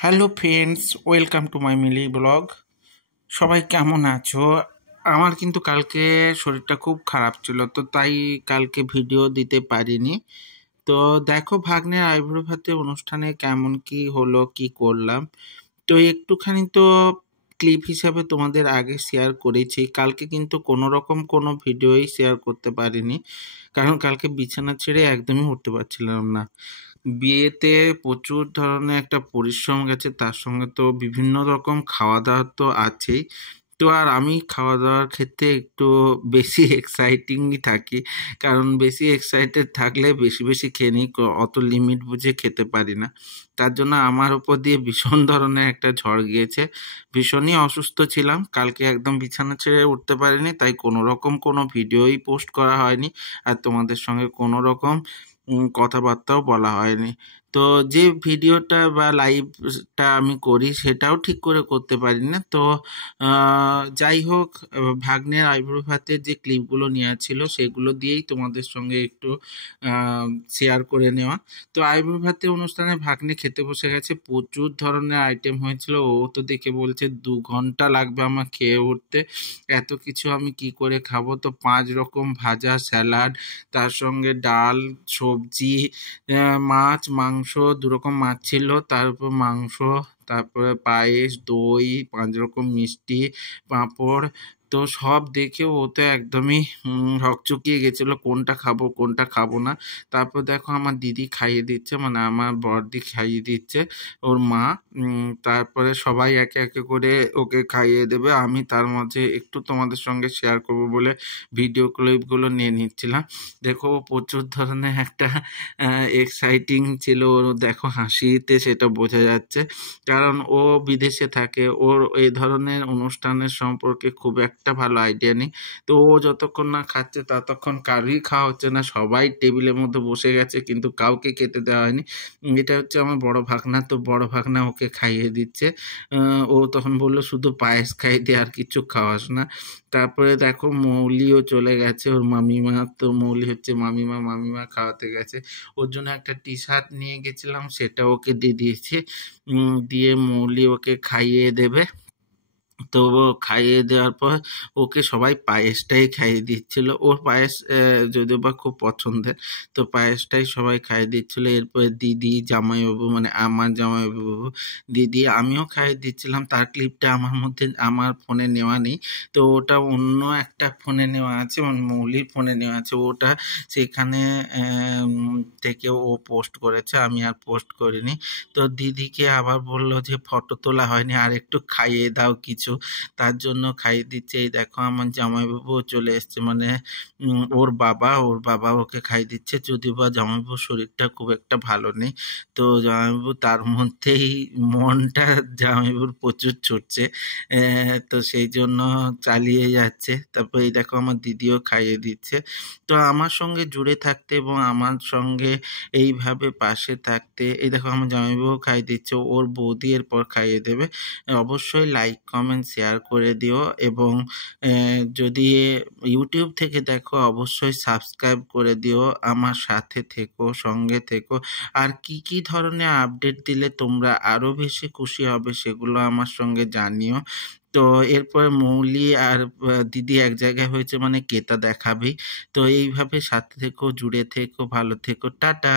Hello friends, welcome to my Mili blog. সবাই কেমন আছো? আমার কিন্তু কালকে শরীরটা খুব খারাপ ছিল, তো তাই কালকে ভিডিও দিতে পারিনি। তো দেখো ভাগ্নের আইবুড়ো ভাতে অনুষ্ঠানে কেমন কি হলো, কি করলাম, তো একটুখানি তো ক্লিপ হিসাবে তোমাদের আগে শেয়ার করেছি। কালকে কিন্তু কোনো রকম কোনো ভিডিওই শেয়ার করতে পারিনি, কারণ কালকে বিছানা ছেড়ে একদমই উঠতে পারছিলাম না। বিয়েতে প্রচুর ধরনের একটা পরিশ্রম গেছে, তার সঙ্গে তো বিভিন্ন রকম খাওয়া দাওয়া তো আছেই। তো আর আমি খাওয়া দাওয়ার ক্ষেত্রে একটু বেশি এক্সাইটিংই থাকি, কারণ বেশি এক্সাইটেড থাকলে বেশি বেশি খেয়ে নিই, অত লিমিট বুঝে খেতে পারি না। তার জন্য আমার উপর দিয়ে ভীষণ ধরনের একটা ঝড় গিয়েছে। ভীষণই অসুস্থ ছিলাম কালকে, একদম বিছানা ছেড়ে উঠতে পারিনি, তাই কোনো রকম কোনো ভিডিওই পোস্ট করা হয়নি, আর তোমাদের সঙ্গে কোনো রকম কথাবার্তাও বলা হয়নি। তো যে ভিডিওটা বা লাইভটা আমি করি সেটাও ঠিক করে করতে পারি না। তো যাই হোক, ভাগ্নের আইবুড়ো ভাতের যে ক্লিপগুলো নেওয়া ছিল সেগুলো দিয়েই তোমাদের সঙ্গে একটু শেয়ার করে নেওয়া। তো আইবুড়ো ভাতের অনুষ্ঠানে ভাগ্নে খেতে বসে গেছে, প্রচুর ধরনের আইটেম হয়েছিল। ও তো দেখে বলছে 2 ঘন্টা লাগবে আমার খেয়ে উঠতে, এত কিছু আমি কি করে খাবো। তো 5 রকম ভাজা, স্যালাড, তার সঙ্গে ডাল, সবজি, মাছ, মাংস, 2 রকম মাছ ছিল, তারপর মাংস, তারপরে পায়েস, দই, 5 রকম মিষ্টি, পাঁপড়। তো সব দেখে ও তো একদমই হকচকিয়ে গেছিলো, কোনটা খাবো কোনটা খাবো না। তারপর দেখো আমার দিদি খাইয়ে দিচ্ছে, মানে আমার বড়দি খাইয়ে দিচ্ছে, ওর মা। তারপরে সবাই একে একে করে ওকে খাইয়ে দেবে। আমি তার মাঝে একটু তোমাদের সঙ্গে শেয়ার করবো বলে ভিডিও ক্লিপগুলো নিয়ে নিচ্ছিলাম। দেখো প্রচুর ধরনের একটা এক্সাইটিং ছিল ওর, দেখো হাসিতে সেটা বোঝা যাচ্ছে, কারণ ও বিদেশে থাকে, ওর এই ধরনের অনুষ্ঠানের সম্পর্কে খুব একটা ভালো আইডিয়া নেই। তো ও যতক্ষণ না খাচ্ছে ততক্ষণ কারোরই খাওয়া হচ্ছে না, সবাই টেবিলের মধ্যে বসে গেছে কিন্তু কাউকে খেতে দেওয়া হয়নি। এটা হচ্ছে আমার বড় ভাগনা, তো বড় ভাগনা ওকে খাইয়ে দিচ্ছে। ও তখন বললো শুধু পায়েস খাইয়ে দিয়ে আর কিছু খাওয়াস না। তারপরে দেখো মৌলিও চলে গেছে, ওর মামিমা, তো মৌলি হচ্ছে মামিমা, মামিমা খাওয়াতে গেছে। ওর জন্য একটা টি শার্ট নিয়ে গেছিলাম, সেটা ওকে দিয়ে দিয়েছি। দিয়ে মৌলি ওকে খাইয়ে দেবে। তো ও খাইয়ে দেওয়ার পর ওকে সবাই পায়েসটাই খাইয়ে দিচ্ছিল। ওর পায়েস যদিও বা খুব পছন্দের, তো পায়েসটাই সবাই খাইয়ে দিচ্ছিল। এরপরে দিদি, জামাইবাবু, মানে আমার জামাইবাবু, দিদি, আমিও খাইয়ে দিচ্ছিলাম। তার ক্লিপটা আমার মধ্যে আমার ফোনে নেওয়া নেই, তো ওটা অন্য একটা ফোনে নেওয়া আছে, মৌলির ফোনে নেওয়া আছে। ওটা সেখানে থেকে ও পোস্ট করেছে, আমি আর পোস্ট করিনি। তো দিদিকে আবার বললো যে ফটো তোলা হয়নি, আর একটু খাইয়ে দাও কিছু, তার জন্য খাইয়ে দিচ্ছে। এই দেখো আমার জামাইবাবুও চলে এসছে, মানে ওর বাবা ওকে খাইয়ে দিচ্ছে, যদিও বা জামাইবাবুর শরীরটা খুব একটা ভালো নেই। তো জামাইবাবু তার মধ্যেই মনটা জামাইবাবুর প্রচুর ছুটছে, তো সেই জন্য চালিয়ে যাচ্ছে। তারপর এই দেখো আমার দিদিও খাইয়ে দিচ্ছে। তো আমার সঙ্গে জুড়ে থাকতে এবং আমার সঙ্গে এইভাবে পাশে থাকতে, এই দেখো আমার জামাইবাবু খাইয়ে দিচ্ছে, ওর বৌদি এরপর খাইয়ে দেবে। অবশ্যই লাইক, কমেন্ট, শেয়ার করে দিও, এবং যদি ইউটিউব থেকে দেখো অবশ্যই সাবস্ক্রাইব করে দিও। আমার সাথে থেকো, সঙ্গে থেকো। আর কি কি ধরনের আপডেট দিলে তোমরা আরও বেশি খুশি হবে সেগুলো আমার সঙ্গে জানিও। তো এরপরে মৌলি আর দিদি এক জায়গায় হয়েছে, মানে কেতা দেখাবেই। তো এইভাবে সাথে থেকো, জুড়ে থেকো, ভালো থেকো, টাটা।